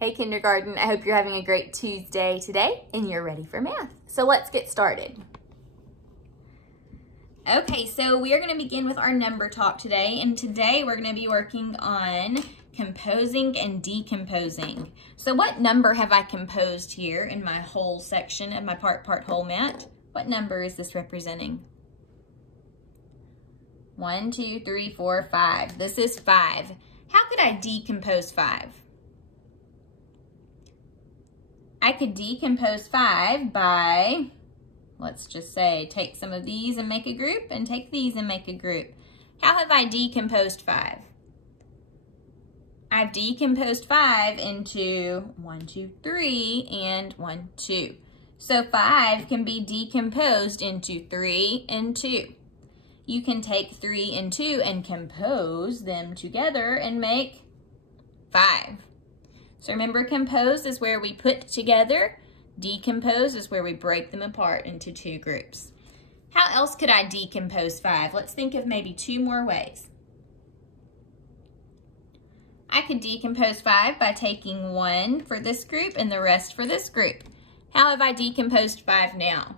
Hey kindergarten, I hope you're having a great Tuesday today and you're ready for math. So let's get started. Okay, so we are going to begin with our number talk today, and today we're going to be working on composing and decomposing. So what number have I composed here in my whole section of my part whole mat? What number is this representing? 1, 2, 3, 4, 5. This is 5. How could I decompose 5? I could decompose 5 by, let's just say, take some of these and make a group, and take these and make a group. How have I decomposed 5? I've decomposed 5 into 1, 2, 3, and 1, 2. So 5 can be decomposed into 3 and 2. You can take 3 and 2 and compose them together and make 5. So remember, compose is where we put together. Decompose is where we break them apart into 2 groups. How else could I decompose 5? Let's think of maybe 2 more ways. I could decompose 5 by taking 1 for this group and the rest for this group. How have I decomposed 5 now?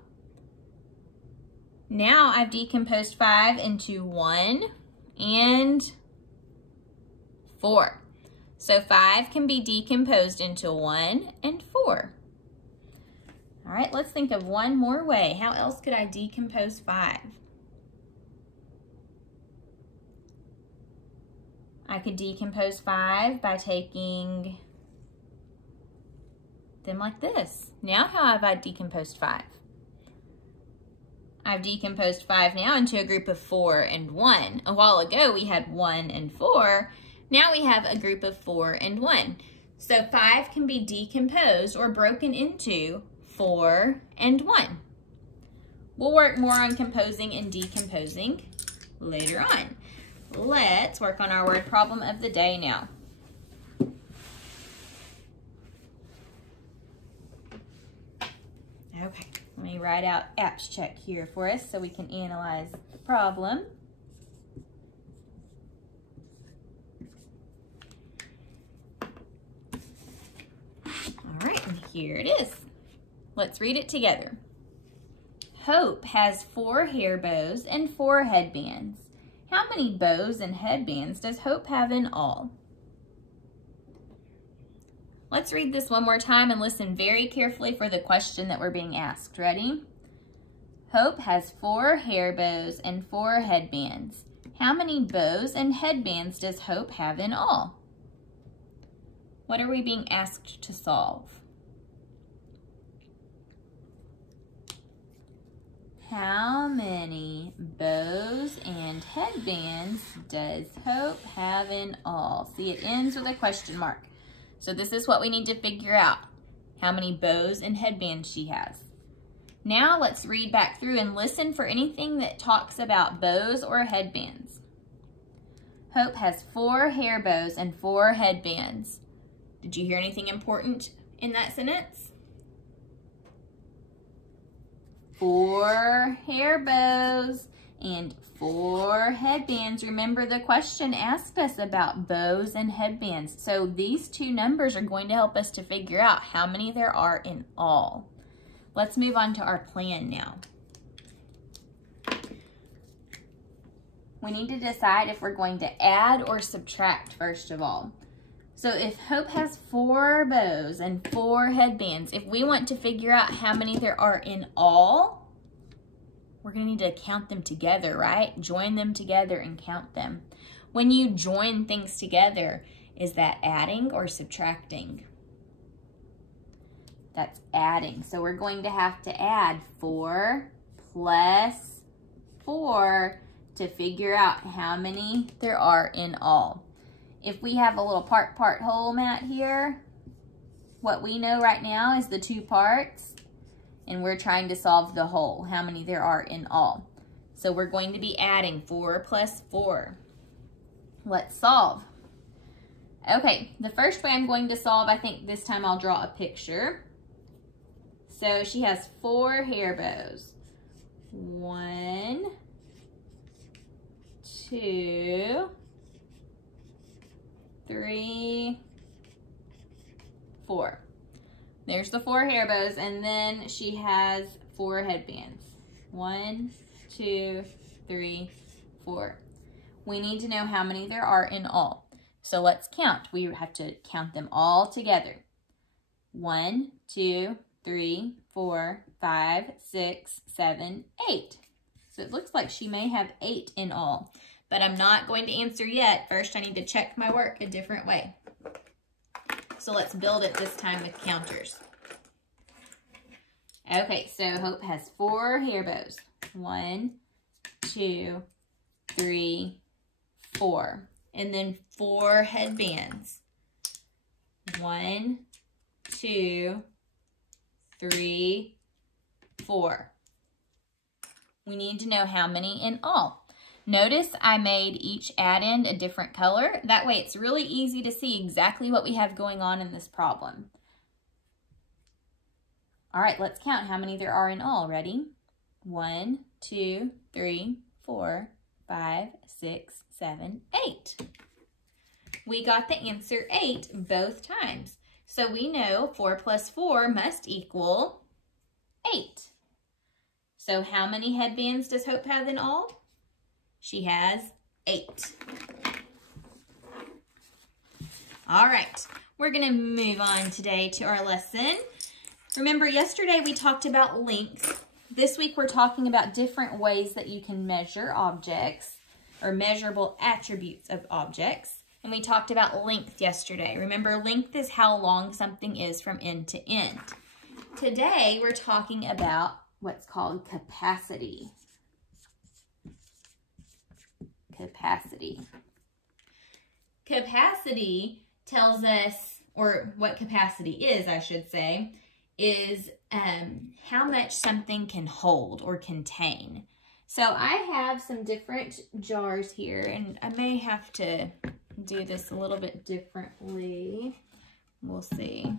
Now I've decomposed 5 into 1 and 4. So 5 can be decomposed into 1 and 4. All right, let's think of one more way. How else could I decompose 5? I could decompose 5 by taking them like this. Now how have I decomposed 5? I've decomposed 5 now into a group of 4 and 1. A while ago we had 1 and 4. Now we have a group of 4 and 1. So 5 can be decomposed or broken into 4 and 1. We'll work more on composing and decomposing later on. Let's work on our word problem of the day now. Okay, let me write out apps check here for us so we can analyze the problem. All right, and here it is. Let's read it together. Hope has 4 hair bows and 4 headbands. How many bows and headbands does Hope have in all? Let's read this one more time and listen very carefully for the question that we're being asked. Ready? Hope has 4 hair bows and 4 headbands. How many bows and headbands does Hope have in all? What are we being asked to solve? How many bows and headbands does Hope have in all? See, it ends with a question mark. So this is what we need to figure out. How many bows and headbands she has. Now let's read back through and listen for anything that talks about bows or headbands. Hope has 4 hair bows and 4 headbands. Did you hear anything important in that sentence? 4 hair bows and 4 headbands. Remember, the question asked us about bows and headbands. So these 2 numbers are going to help us to figure out how many there are in all. Let's move on to our plan now. We need to decide if we're going to add or subtract first of all. So if Hope has 4 bows and 4 headbands, if we want to figure out how many there are in all, we're going to need to count them together, right? Join them together and count them. When you join things together, is that adding or subtracting? That's adding. So we're going to have to add 4 plus 4 to figure out how many there are in all. If we have a little part whole mat here, what we know right now is the 2 parts, and we're trying to solve the whole, how many there are in all. So we're going to be adding 4 plus 4. Let's solve. Okay, the first way I'm going to solve, I think this time I'll draw a picture. So she has 4 hair bows. 1, 2, 3, 4. There's the 4 hair bows, and then she has 4 headbands. 1, 2, 3, 4. We need to know how many there are in all. So let's count. We have to count them all together. 1, 2, 3, 4, 5, 6, 7, 8. So it looks like she may have 8 in all, but I'm not going to answer yet. First, I need to check my work a different way. So let's build it this time with counters. Okay, so Hope has 4 hair bows. 1, 2, 3, 4. And then 4 headbands. 1, 2, 3, 4. We need to know how many in all. Notice I made each add-end a different color. That way it's really easy to see exactly what we have going on in this problem. All right, let's count how many there are in all. Ready? 1, 2, 3, 4, 5, 6, 7, 8. We got the answer 8 both times. So we know 4 plus 4 must equal 8. So how many headbands does Hope have in all? She has 8. All right, we're gonna move on today to our lesson. Remember, yesterday we talked about length. This week we're talking about different ways that you can measure objects or measurable attributes of objects. And we talked about length yesterday. Remember, length is how long something is from end to end. Today we're talking about what's called capacity. Capacity. Capacity tells us, or what capacity is, I should say, is how much something can hold or contain. So I have some different jars here, and I may have to do this a little bit differently. We'll see.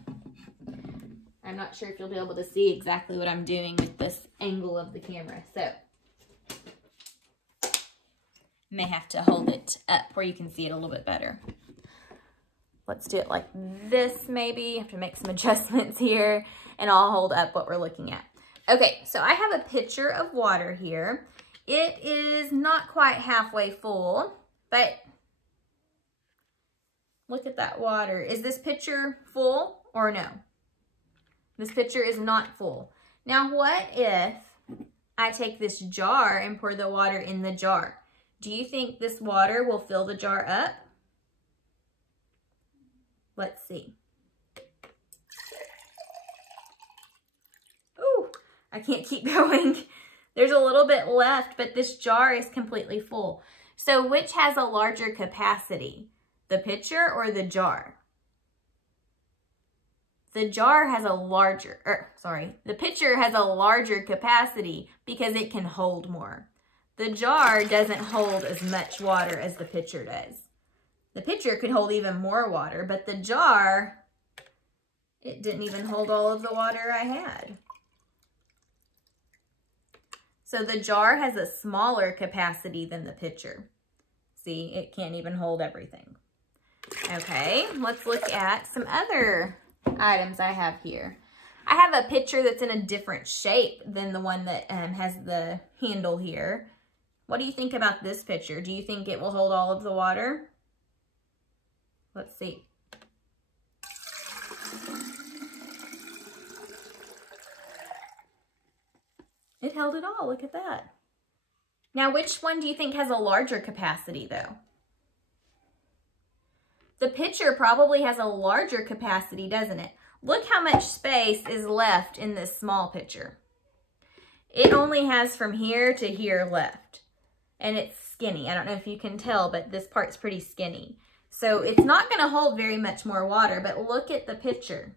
I'm not sure if you'll be able to see exactly what I'm doing with this angle of the camera. So may have to hold it up where you can see it a little bit better. Let's do it like this maybe. Have to make some adjustments here, and I'll hold up what we're looking at. Okay, so I have a pitcher of water here. It is not quite halfway full, but look at that water. Is this pitcher full or no? This pitcher is not full. Now what if I take this jar and pour the water in the jar? Do you think this water will fill the jar up? Let's see. Ooh, I can't keep going. There's a little bit left, but this jar is completely full. So which has a larger capacity? The pitcher or the jar? The jar has a larger, the pitcher has a larger capacity because it can hold more. The jar doesn't hold as much water as the pitcher does. The pitcher could hold even more water, but the jar, it didn't even hold all of the water I had. So the jar has a smaller capacity than the pitcher. See, it can't even hold everything. Okay, let's look at some other items I have here. I have a pitcher that's in a different shape than the one that has the handle here. What do you think about this pitcher? Do you think it will hold all of the water? Let's see. It held it all, look at that. Now, which one do you think has a larger capacity though? The pitcher probably has a larger capacity, doesn't it? Look how much space is left in this small pitcher. It only has from here to here left. And it's skinny. I don't know if you can tell, but this part's pretty skinny. So it's not going to hold very much more water, but look at the pitcher.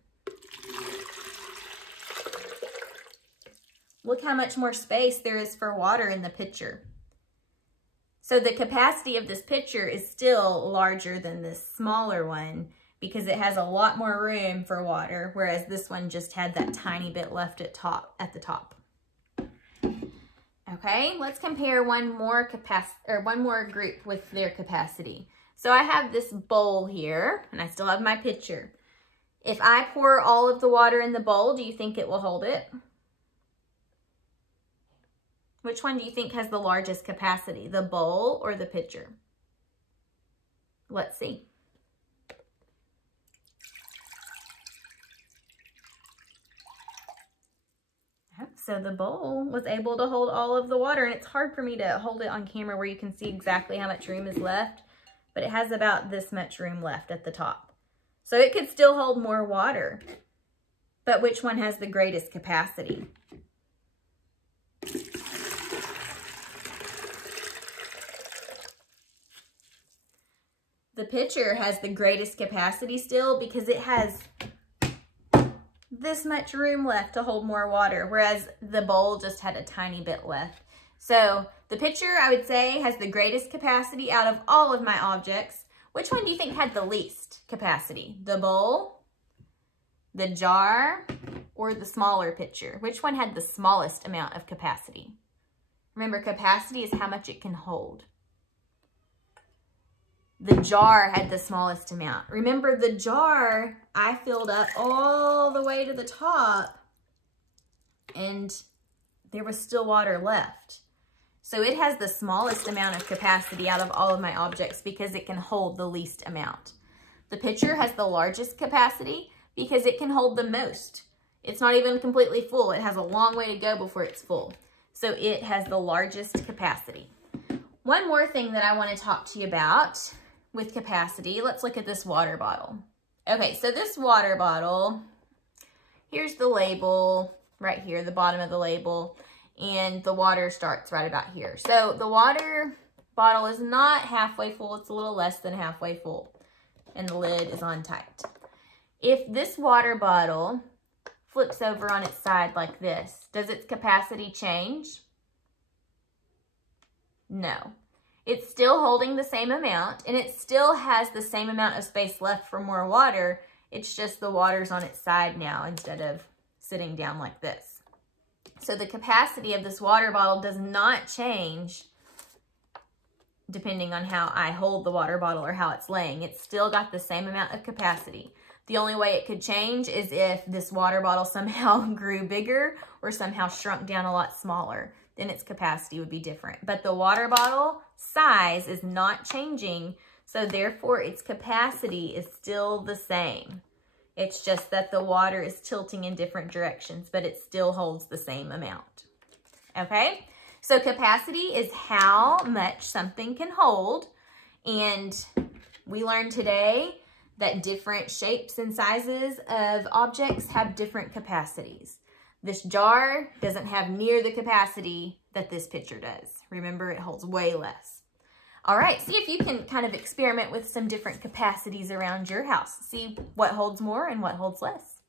Look how much more space there is for water in the pitcher. So the capacity of this pitcher is still larger than this smaller one because it has a lot more room for water, whereas this one just had that tiny bit left at the top. Okay, let's compare one more group with their capacity. So I have this bowl here, and I still have my pitcher. If I pour all of the water in the bowl, do you think it will hold it? Which one do you think has the largest capacity, the bowl or the pitcher? Let's see. So the bowl was able to hold all of the water, and it's hard for me to hold it on camera where you can see exactly how much room is left, but it has about this much room left at the top. So it could still hold more water, but which one has the greatest capacity? The pitcher has the greatest capacity still because it has this much room left to hold more water, whereas the bowl just had a tiny bit left. So the pitcher, I would say, has the greatest capacity out of all of my objects. Which one do you think had the least capacity? The bowl, the jar, or the smaller pitcher? Which one had the smallest amount of capacity? Remember, capacity is how much it can hold. The jar had the smallest amount. Remember, the jar, I filled up all the way to the top and there was still water left. So it has the smallest amount of capacity out of all of my objects because it can hold the least amount. The pitcher has the largest capacity because it can hold the most. It's not even completely full. It has a long way to go before it's full. So it has the largest capacity. One more thing that I want to talk to you about with capacity, let's look at this water bottle. Okay, so this water bottle, here's the label right here, the bottom of the label, and the water starts right about here. So the water bottle is not halfway full, it's a little less than halfway full, and the lid is on tight. If this water bottle flips over on its side like this, does its capacity change? No. It's still holding the same amount, and it still has the same amount of space left for more water. It's just the water's on its side now instead of sitting down like this. So the capacity of this water bottle does not change depending on how I hold the water bottle or how it's laying. It's still got the same amount of capacity. The only way it could change is if this water bottle somehow grew bigger or somehow shrunk down a lot smaller. Then its capacity would be different. But the water bottle size is not changing, so therefore its capacity is still the same. It's just that the water is tilting in different directions, but it still holds the same amount. Okay? So capacity is how much something can hold, and we learned today that different shapes and sizes of objects have different capacities. This jar doesn't have near the capacity that this pitcher does. Remember, it holds way less. All right, see if you can kind of experiment with some different capacities around your house. See what holds more and what holds less.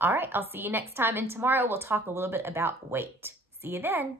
All right, I'll see you next time, and tomorrow we'll talk a little bit about weight. See you then.